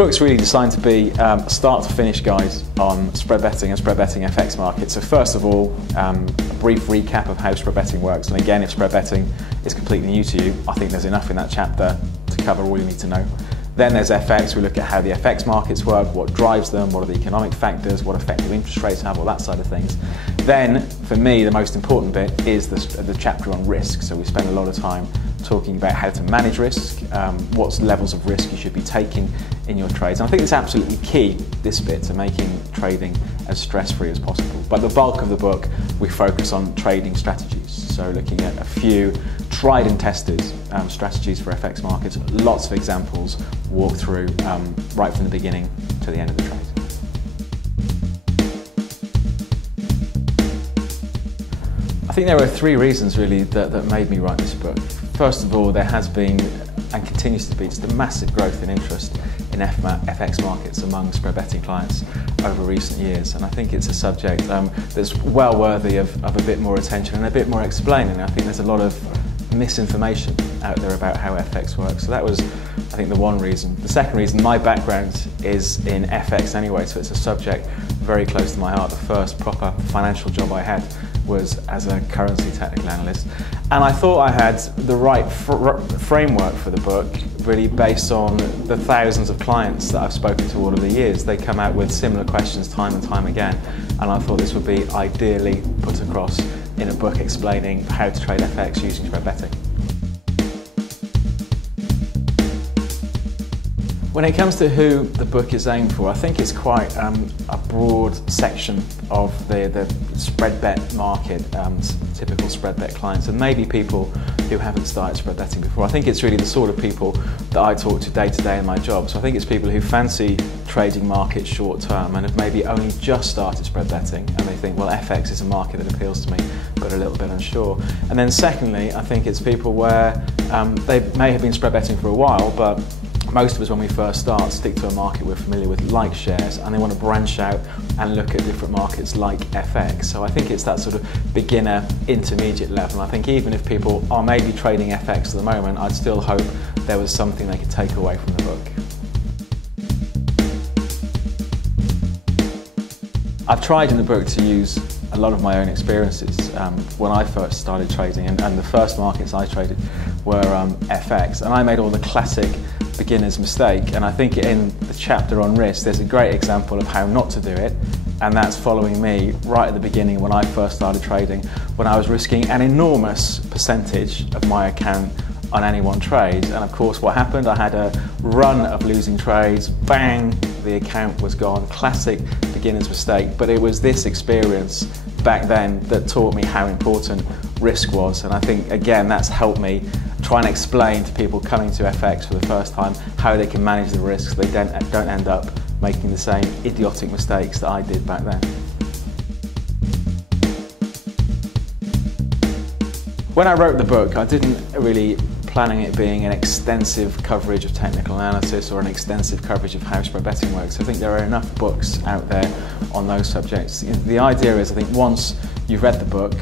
book's really designed to be a start to finish guide on spread betting and spread betting FX markets. So first of all, a brief recap of how spread betting works. And again, if spread betting is completely new to you, I think there's enough in that chapter to cover all you need to know. Then there's FX. We look at how the FX markets work, what drives them, what are the economic factors, what effect do interest rates have, all that side of things. Then, for me, the most important bit is the chapter on risk. So we spend a lot of time talking about how to manage risk, what levels of risk you should be taking in your trades. And I think it's absolutely key, this bit, to making trading as stress-free as possible. But the bulk of the book, we focus on trading strategies. So looking at a few tried and tested strategies for FX markets, lots of examples, walk through right from the beginning to the end of the trade. I think there are three reasons really that made me write this book. First of all, there has been and continues to be just a massive growth in interest in FX markets among spread betting clients over recent years, and I think it's a subject that's well worthy of a bit more attention and a bit more explaining. I think there's a lot of misinformation out there about how FX works, so that was, I think, the one reason. The second reason, my background is in FX anyway, so it's a subject very close to my heart. The first proper financial job I had was as a currency technical analyst, and I thought I had the right framework for the book, really based on the thousands of clients that I've spoken to all of the years. They come out with similar questions time and time again, and I thought this would be ideally put across in a book explaining how to trade FX using spread betting. When it comes to who the book is aimed for, I think it's quite a broad section of the spread bet market, typical spread bet clients, and maybe people who haven't started spread betting before. I think it's really the sort of people that I talk to day in my job. So I think it's people who fancy trading markets short term and have maybe only just started spread betting, and they think, well, FX is a market that appeals to me, but a little bit unsure. And then secondly, I think it's people where they may have been spread betting for a while, but most of us, when we first start, stick to a market we're familiar with, like shares, and they want to branch out and look at different markets like FX. So I think it's that sort of beginner, intermediate level. I think even if people are maybe trading FX at the moment, I'd still hope there was something they could take away from the book. I've tried in the book to use a lot of my own experiences when I first started trading, and the first markets I traded were FX, and I made all the classic beginner's mistake, and I think in the chapter on risk there's a great example of how not to do it, and that's following me right at the beginning when I first started trading, when I was risking an enormous percentage of my account on any one trade. And of course what happened, I had a run of losing trades, bang, the account was gone. Classic beginner's mistake, but it was this experience back then that taught me how important risk was, and I think again that's helped me try and explain to people coming to FX for the first time how they can manage the risks so they don't end up making the same idiotic mistakes that I did back then. When I wrote the book, I didn't really planning it being an extensive coverage of technical analysis or an extensive coverage of how spread betting works. I think there are enough books out there on those subjects. The idea is, I think once you've read the book,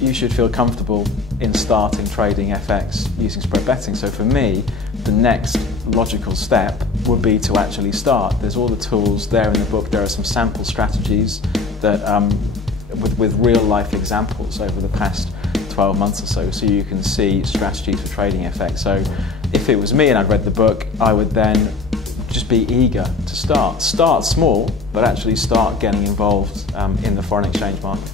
you should feel comfortable in starting trading FX using spread betting. So for me, the next logical step would be to actually start. There's all the tools there in the book. There are some sample strategies that, with real life examples over the past 12 months or so you can see strategies for trading FX. So if it was me and I'd read the book, I would then just be eager to start. Start small, but actually start getting involved in the foreign exchange market.